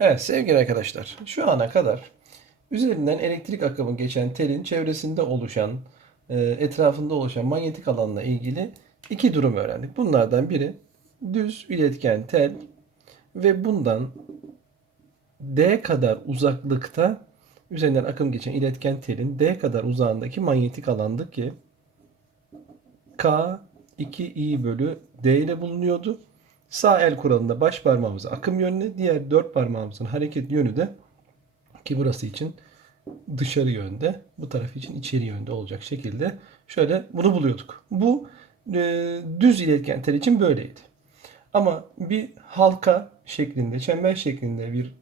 Evet sevgili arkadaşlar şu ana kadar üzerinden elektrik akımı geçen telin çevresinde oluşan e, etrafında oluşan manyetik alanla ilgili iki durum öğrendik. Bunlardan biri düz iletken tel ve bundan D kadar uzaklıkta üzerinden akım geçen iletken telin D kadar uzağındaki manyetik alandı ki K 2i bölü D ile bulunuyordu. Sağ el kuralında baş parmağımızı akım yönüne, diğer dört parmağımızın hareket yönü de ki burası için dışarı yönde, bu taraf için içeri yönde olacak şekilde şöyle bunu buluyorduk. Bu e, düz iletken tel için böyleydi. Ama bir halka şeklinde, çember şeklinde bir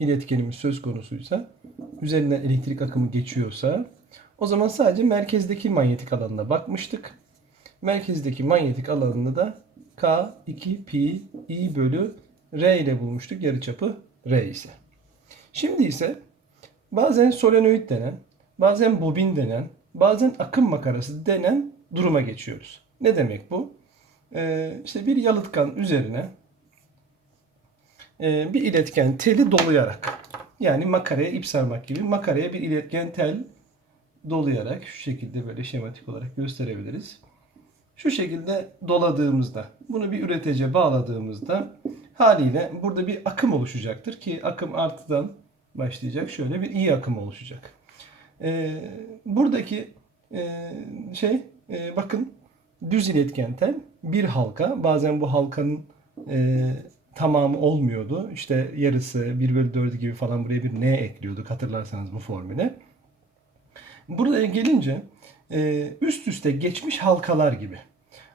iletkenimiz söz konusuysa, üzerinden elektrik akımı geçiyorsa o zaman sadece merkezdeki manyetik alanına bakmıştık. Merkezdeki manyetik alanını da K 2 pi i bölü R ile bulmuştuk. Yarıçapı R ise. Şimdi ise bazen solenoid denen, bazen bobin denen, bazen akım makarası denen duruma geçiyoruz. Ne demek bu? Ee, işte bir yalıtkan üzerine e, bir iletken teli dolayarak yani makaraya ip sarmak gibi makaraya bir iletken tel dolayarak şu şekilde böyle şematik olarak gösterebiliriz. Şu şekilde doladığımızda, bunu bir üretece bağladığımızda haliyle burada bir akım oluşacaktır ki akım artıdan başlayacak. Şöyle bir iyi akım oluşacak. Ee, buradaki e, şey e, bakın düz iletken tel bir halka. Bazen bu halkanın e, tamamı olmuyordu. İşte yarısı 1 bölü 4 gibi falan buraya bir n ekliyorduk hatırlarsanız bu formüle. Buraya gelince e, üst üste geçmiş halkalar gibi.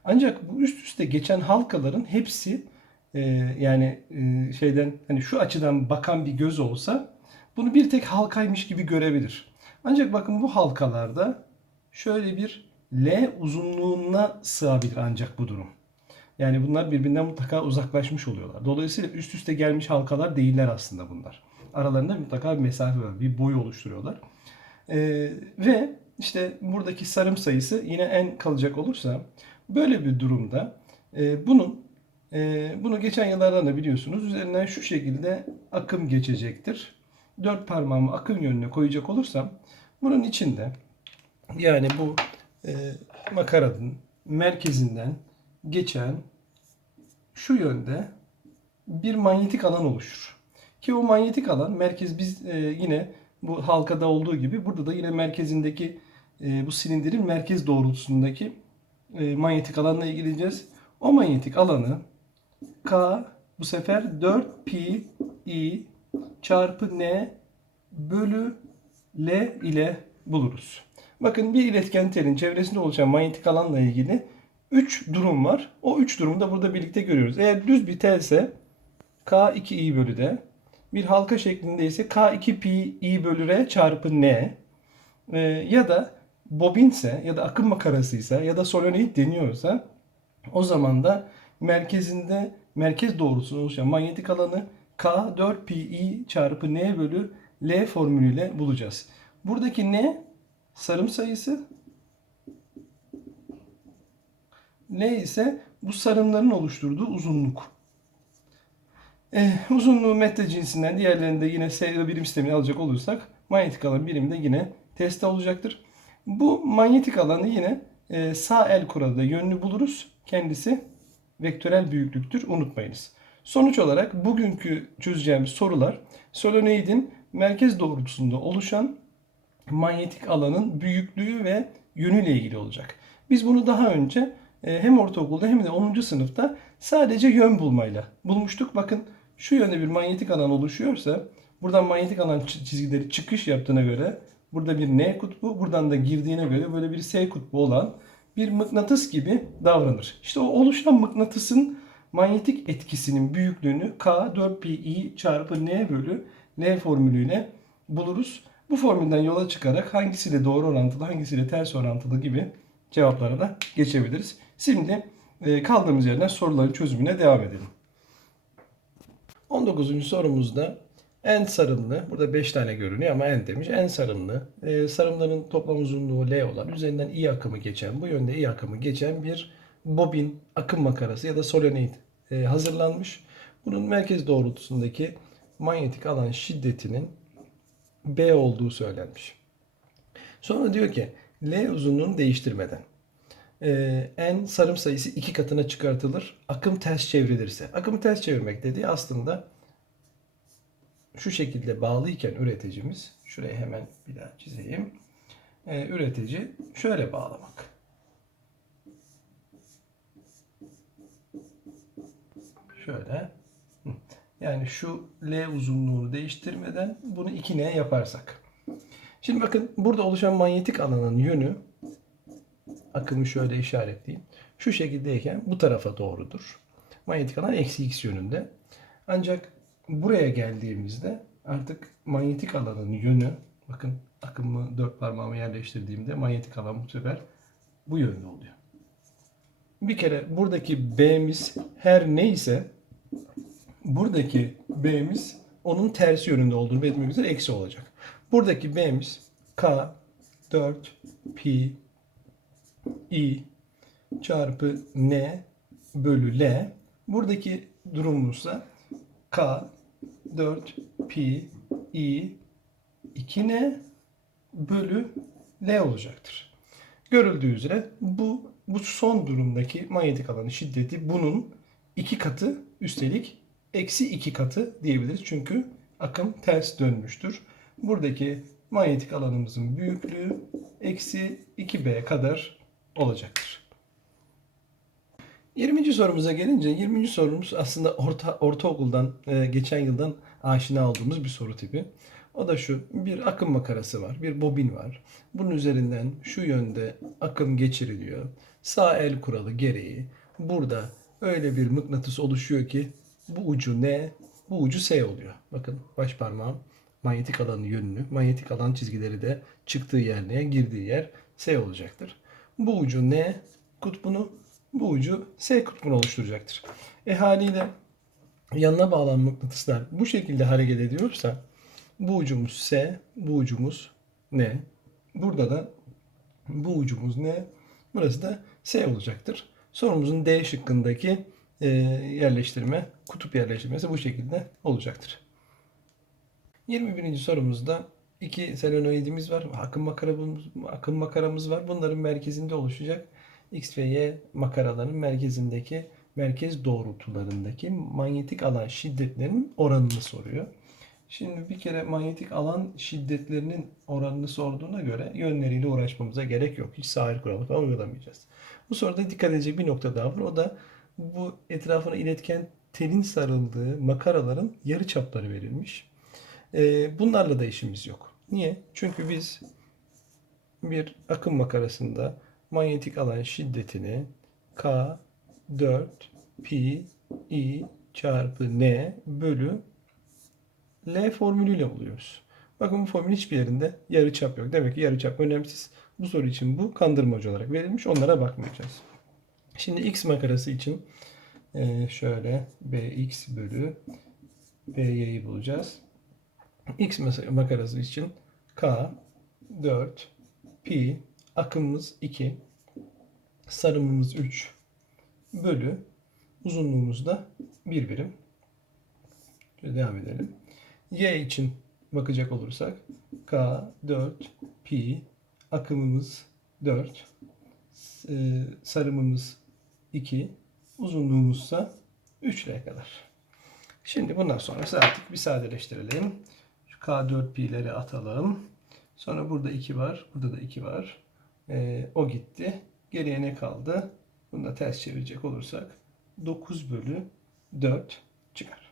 Ancak bu üst üste geçen halkaların hepsi e, yani e, şeyden hani şu açıdan bakan bir göz olsa bunu bir tek halkaymış gibi görebilir. Ancak bakın bu halkalarda şöyle bir L uzunluğuna sığabilir ancak bu durum. Yani bunlar birbirinden mutlaka uzaklaşmış oluyorlar. Dolayısıyla üst üste gelmiş halkalar değiller aslında bunlar. Aralarında mutlaka bir mesafe var, bir boy oluşturuyorlar. Ee, ve işte buradaki sarım sayısı yine en kalacak olursa böyle bir durumda e, bunun e, bunu geçen yıllardan da biliyorsunuz üzerinden şu şekilde akım geçecektir. Dört parmağımı akım yönüne koyacak olursam bunun içinde yani bu e, makaranın merkezinden geçen şu yönde bir manyetik alan oluşur. Ki o manyetik alan merkez biz e, yine bu halkada olduğu gibi burada da yine merkezindeki e, bu silindirin merkez doğrultusundaki e, manyetik alanla ilgileneceğiz. O manyetik alanı K bu sefer 4 pi i çarpı n bölü L ile buluruz. Bakın bir iletken telin çevresinde oluşan manyetik alanla ilgili 3 durum var. O 3 durumu da burada birlikte görüyoruz. Eğer düz bir telse K 2 i bölü d bir halka şeklinde ise K2 pi i bölü r çarpı n e, ya da bobinse ya da akım makarasıysa ya da solenoid deniyorsa o zaman da merkezinde merkez doğrusunda oluşan manyetik alanı K 4 pi i çarpı n bölü L formülüyle bulacağız. Buradaki n sarım sayısı L ise bu sarımların oluşturduğu uzunluk. E, uzunluğu metre cinsinden diğerlerinde yine sayı birim sistemini alacak olursak manyetik alan birimi de yine test olacaktır. Bu manyetik alanı yine e, sağ el kuralıyla yönünü buluruz. Kendisi vektörel büyüklüktür. Unutmayınız. Sonuç olarak bugünkü çözeceğimiz sorular solenoidin merkez doğrultusunda oluşan manyetik alanın büyüklüğü ve yönüyle ilgili olacak. Biz bunu daha önce e, hem ortaokulda hem de 10. sınıfta sadece yön bulmayla bulmuştuk. Bakın şu yönde bir manyetik alan oluşuyorsa buradan manyetik alan çizgileri çıkış yaptığına göre burada bir N kutbu buradan da girdiğine göre böyle bir S kutbu olan bir mıknatıs gibi davranır. İşte o oluşan mıknatısın manyetik etkisinin büyüklüğünü K 4 pi çarpı N bölü L formülüyle buluruz. Bu formülden yola çıkarak hangisiyle doğru orantılı hangisiyle ters orantılı gibi cevaplara da geçebiliriz. Şimdi e, kaldığımız yerden soruların çözümüne devam edelim. 19. sorumuzda en sarımlı, burada 5 tane görünüyor ama en demiş. En sarımlı, e, sarımların toplam uzunluğu L olan, üzerinden I akımı geçen, bu yönde I akımı geçen bir bobin, akım makarası ya da solenoid e, hazırlanmış. Bunun merkez doğrultusundaki manyetik alan şiddetinin B olduğu söylenmiş. Sonra diyor ki L uzunluğunu değiştirmeden n sarım sayısı iki katına çıkartılır. Akım ters çevrilirse. Akımı ters çevirmek dediği aslında şu şekilde bağlıyken üreticimiz şuraya hemen bir daha çizeyim. E, üretici şöyle bağlamak. Şöyle. Yani şu L uzunluğunu değiştirmeden bunu 2N yaparsak. Şimdi bakın burada oluşan manyetik alanın yönü akımı şöyle işaretleyeyim. Şu şekildeyken bu tarafa doğrudur. Manyetik alan eksi x yönünde. Ancak buraya geldiğimizde artık manyetik alanın yönü bakın akımı dört parmağıma yerleştirdiğimde manyetik alan bu sefer bu yönde oluyor. Bir kere buradaki B'miz her neyse buradaki B'miz onun tersi yönünde olduğunu belirtmek üzere eksi olacak. Buradaki B'miz K 4 pi i çarpı n bölü l. Buradaki durumumuzsa k 4 pi i 2n bölü l olacaktır. Görüldüğü üzere bu bu son durumdaki manyetik alanın şiddeti bunun iki katı üstelik eksi iki katı diyebiliriz. Çünkü akım ters dönmüştür. Buradaki manyetik alanımızın büyüklüğü eksi 2b kadar olacaktır. 20. sorumuza gelince 20. sorumuz aslında orta ortaokuldan e, geçen yıldan aşina olduğumuz bir soru tipi. O da şu. Bir akım makarası var. Bir bobin var. Bunun üzerinden şu yönde akım geçiriliyor. Sağ el kuralı gereği burada öyle bir mıknatıs oluşuyor ki bu ucu N, bu ucu S oluyor. Bakın baş parmağım manyetik alanın yönünü, manyetik alan çizgileri de çıktığı yer N'ye, girdiği yer S olacaktır. Bu ucu N kutbunu, bu ucu S kutbunu oluşturacaktır. E haliyle yanına bağlanan mıknatıslar bu şekilde hareket ediyorsa bu ucumuz S, bu ucumuz N. Burada da bu ucumuz N, burası da S olacaktır. Sorumuzun D şıkkındaki e, yerleştirme, kutup yerleştirmesi bu şekilde olacaktır. 21. sorumuzda iki selenoidimiz var. Akım makaramız, akım makaramız var. Bunların merkezinde oluşacak X ve Y makaraların merkezindeki merkez doğrultularındaki manyetik alan şiddetlerinin oranını soruyor. Şimdi bir kere manyetik alan şiddetlerinin oranını sorduğuna göre yönleriyle uğraşmamıza gerek yok. Hiç sahil kuralı falan uygulamayacağız. Bu soruda dikkat edecek bir nokta daha var. O da bu etrafına iletken telin sarıldığı makaraların yarı çapları verilmiş. Ee, bunlarla da işimiz yok. Niye? Çünkü biz bir akım makarasında manyetik alan şiddetini K 4 pi i çarpı n bölü L formülüyle buluyoruz. Bakın bu formül hiçbir yerinde yarıçap yok. Demek ki yarıçap önemsiz. Bu soru için bu kandırmacı olarak verilmiş. Onlara bakmayacağız. Şimdi x makarası için e, şöyle bx bölü by'yi bulacağız. X makarası için k 4 pi akımımız 2 sarımımız 3 bölü uzunluğumuz da 1 birim. Şöyle devam edelim. Y için bakacak olursak K 4 pi akımımız 4 e, sarımımız 2 uzunluğumuzsa 3L kadar. Şimdi bundan sonrası artık bir sadeleştirelim. Şu K4 pi'leri atalım. Sonra burada 2 var. Burada da 2 var. E, o gitti. Geriye ne kaldı? Bunu da ters çevirecek olursak 9 bölü 4 çıkar.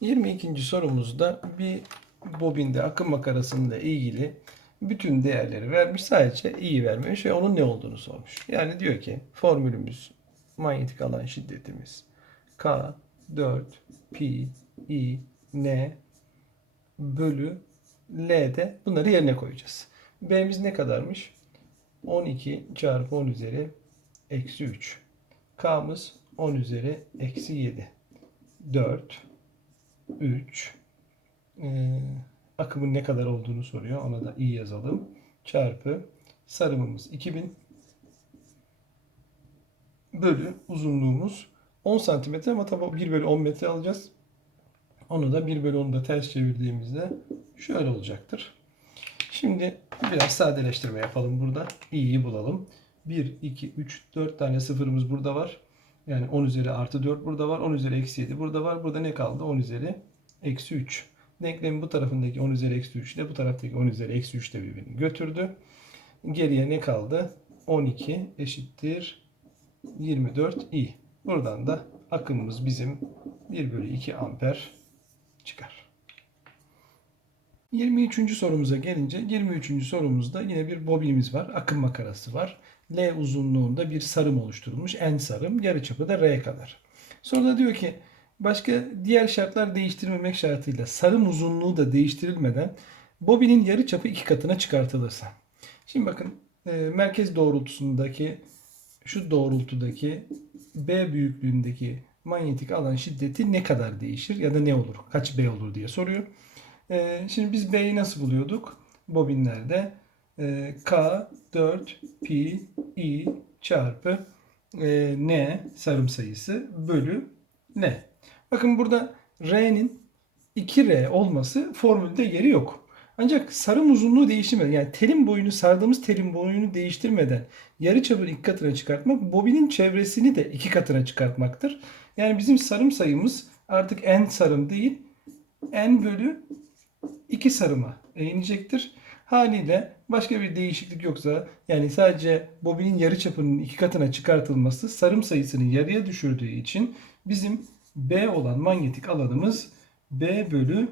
22. sorumuzda bir bobinde akım makarasıyla ilgili bütün değerleri vermiş. Sadece iyi vermemiş ve onun ne olduğunu sormuş. Yani diyor ki formülümüz manyetik alan şiddetimiz K 4 pi i n bölü L'de bunları yerine koyacağız. B'miz ne kadarmış? 12 çarpı 10 üzeri eksi 3. K'mız 10 üzeri eksi 7. 4 3 e, akımın ne kadar olduğunu soruyor. Ona da iyi yazalım. Çarpı sarımımız 2000 bölü uzunluğumuz 10 santimetre ama tabi 1 bölü 10 metre alacağız. Onu da 1 bölü 10'u da ters çevirdiğimizde şöyle olacaktır. Şimdi biraz sadeleştirme yapalım burada. İ'yi bulalım. 1, 2, 3, 4 tane sıfırımız burada var. Yani 10 üzeri artı 4 burada var. 10 üzeri eksi 7 burada var. Burada ne kaldı? 10 üzeri eksi 3. Denklemin bu tarafındaki 10 üzeri eksi 3 ile bu taraftaki 10 üzeri eksi 3 de birbirini götürdü. Geriye ne kaldı? 12 eşittir 24 i. Buradan da akımımız bizim 1 bölü 2 amper çıkar. 23. sorumuza gelince 23. sorumuzda yine bir bobinimiz var. Akım makarası var. L uzunluğunda bir sarım oluşturulmuş. N sarım. Yarıçapı da R kadar. Sonra da diyor ki başka diğer şartlar değiştirilmemek şartıyla sarım uzunluğu da değiştirilmeden bobinin yarıçapı iki katına çıkartılırsa. Şimdi bakın e, merkez doğrultusundaki şu doğrultudaki B büyüklüğündeki manyetik alan şiddeti ne kadar değişir ya da ne olur? Kaç B olur diye soruyor. Ee, şimdi biz B'yi nasıl buluyorduk? Bobinlerde e, K 4 pi i çarpı e, n sarım sayısı bölü n. Bakın burada R'nin 2R olması formülde yeri yok. Ancak sarım uzunluğu değiştirmeden yani telin boyunu sardığımız telin boyunu değiştirmeden yarı çapını iki katına çıkartmak bobinin çevresini de iki katına çıkartmaktır. Yani bizim sarım sayımız artık n sarım değil n bölü 2 sarıma inecektir. Haliyle başka bir değişiklik yoksa yani sadece bobinin yarı çapının iki katına çıkartılması sarım sayısını yarıya düşürdüğü için bizim B olan manyetik alanımız B bölü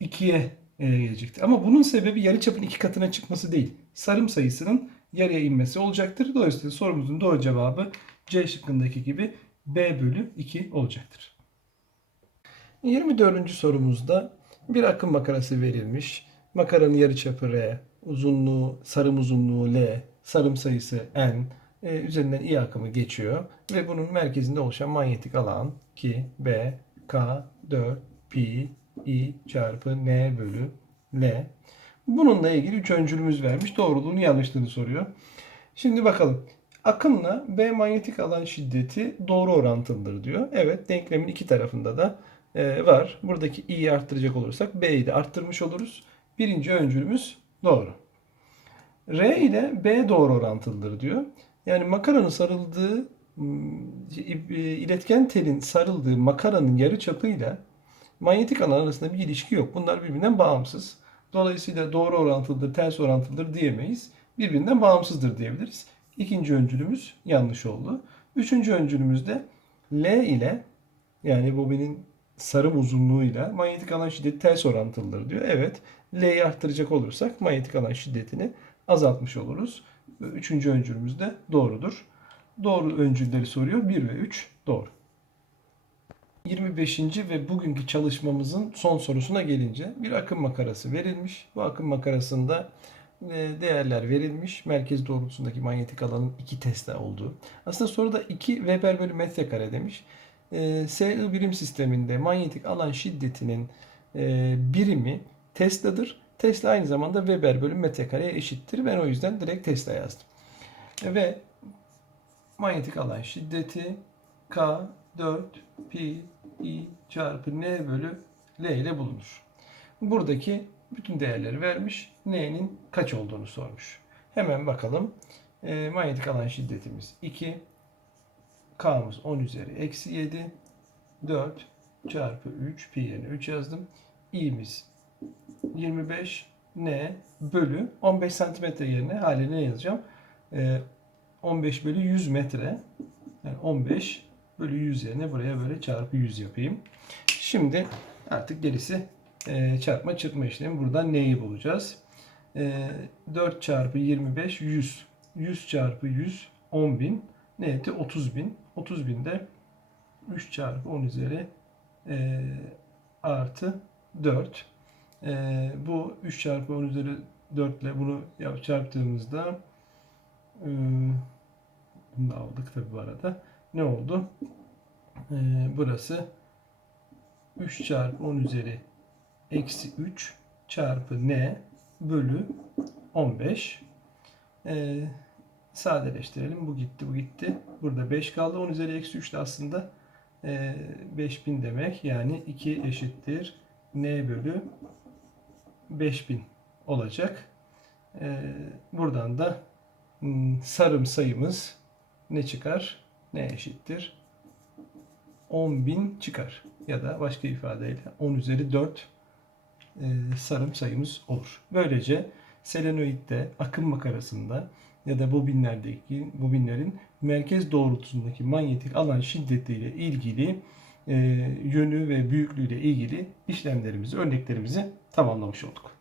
2'ye e, gelecektir. Ama bunun sebebi yarı çapın iki katına çıkması değil. Sarım sayısının yarıya inmesi olacaktır. Dolayısıyla sorumuzun doğru cevabı C şıkkındaki gibi B bölü 2 olacaktır. 24. sorumuzda bir akım makarası verilmiş. Makaranın yarıçapı R, uzunluğu, sarım uzunluğu L, sarım sayısı N, e, üzerinden I akımı geçiyor ve bunun merkezinde oluşan manyetik alan ki B, K, 4, pi, I çarpı N bölü L. Bununla ilgili üç öncülümüz vermiş. Doğruluğunu yanlışlığını soruyor. Şimdi bakalım. Akımla B manyetik alan şiddeti doğru orantılıdır diyor. Evet denklemin iki tarafında da e, var. Buradaki i'yi arttıracak olursak b'yi de arttırmış oluruz. Birinci öncülümüz doğru. R ile B doğru orantılıdır diyor. Yani makaranın sarıldığı iletken telin sarıldığı makaranın yarı çapıyla manyetik alan arasında bir ilişki yok. Bunlar birbirinden bağımsız. Dolayısıyla doğru orantılıdır, ters orantılıdır diyemeyiz. Birbirinden bağımsızdır diyebiliriz. İkinci öncülümüz yanlış oldu. Üçüncü öncülümüz de L ile yani bobinin sarım uzunluğuyla manyetik alan şiddeti ters orantılıdır diyor. Evet. L'yi arttıracak olursak manyetik alan şiddetini azaltmış oluruz. Üçüncü öncülümüz de doğrudur. Doğru öncülleri soruyor. 1 ve 3 doğru. 25. ve bugünkü çalışmamızın son sorusuna gelince bir akım makarası verilmiş. Bu akım makarasında değerler verilmiş. Merkez doğrultusundaki manyetik alanın 2 Tesla olduğu. Aslında soruda 2 Weber bölü metrekare demiş. E, SI birim sisteminde manyetik alan şiddetinin e, birimi Tesla'dır. Tesla aynı zamanda Weber bölü metrekareye eşittir. Ben o yüzden direkt Tesla yazdım. Ve manyetik alan şiddeti K 4 pi i çarpı n bölü l ile bulunur. Buradaki bütün değerleri vermiş. N'nin kaç olduğunu sormuş. Hemen bakalım. E, manyetik alan şiddetimiz 2. K'mız 10 üzeri eksi 7. 4 çarpı 3 pi yerine 3 yazdım. i'miz 25 n bölü 15 santimetre yerine haliyle ne yazacağım? E, 15 bölü 100 metre. Yani 15 bölü 100 yerine buraya böyle çarpı 100 yapayım. Şimdi artık gerisi e, çarpma çırpma işlemi. Buradan neyi bulacağız? E, 4 çarpı 25 100. 100 çarpı 100 10 bin. Ne etti? 30 bin. 30 bin de 3 çarpı 10 üzeri e, artı 4. E, bu 3 çarpı 10 üzeri 4 ile bunu çarptığımızda e, bunu da aldık tabi bu arada. Ne oldu? E, burası 3 çarpı 10 üzeri eksi 3 çarpı n bölü 15. E, sadeleştirelim. Bu gitti, bu gitti. Burada 5 kaldı. 10 üzeri eksi 3 de aslında e, 5000 demek. Yani 2 eşittir n bölü 5000 olacak. E, buradan da hmm, sarım sayımız ne çıkar? Ne eşittir? 10.000 çıkar. Ya da başka ifadeyle 10 üzeri 4 e, sarım sayımız olur. Böylece selenoidde, akım makarasında ya da bobinlerdeki bobinlerin merkez doğrultusundaki manyetik alan şiddetiyle ilgili e, yönü ve büyüklüğüyle ilgili işlemlerimizi, örneklerimizi tamamlamış olduk.